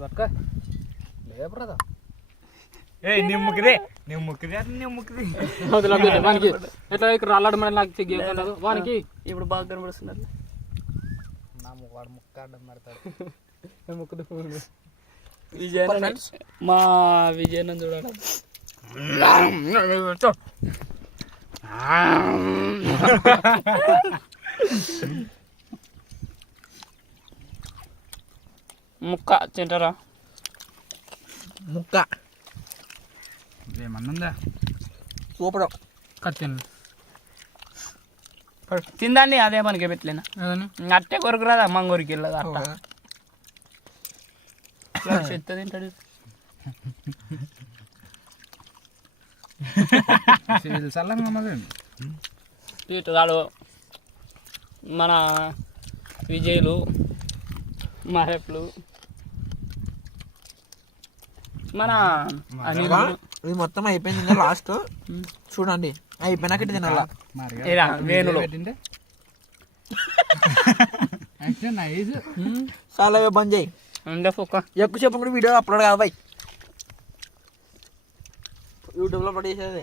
పక్క లేపరాదా నిమ్ముకిది వానికి ఎట్లా ఇక్కడ అల్లాడమని నాకు చెక్ చేయకుండా వానికి ఇప్పుడు బాగా కనబడుతున్నారు వాడు ముక్క అడ్డం పెడతాడు ముక్కు విజయన మా విజయన చూడాలి ముక్క తింటారా ముక్క ఏమన్నుందా సూపర్ కత్తింది తిందండి అదే మనకి పెట్టలేనా అట్టే కొరకురాదా మంగూరికి వెళ్ళదు అట్ట చెత్త తింటాడు ఇటుగాడు మన విజయులు మహెప్లు మన ఇది మొత్తం అయిపోయింది ఇంకా లాస్ట్ చూడండి అయిపోయినాక ఇటు తినాలా వేణులు చాలా బంద్ చేయి ఎక్కువ చెప్పు కూడా వీడియో అప్లోడ్ కాదు బాయ్ యూట్యూబ్లో అప్లోడ్ చేసేది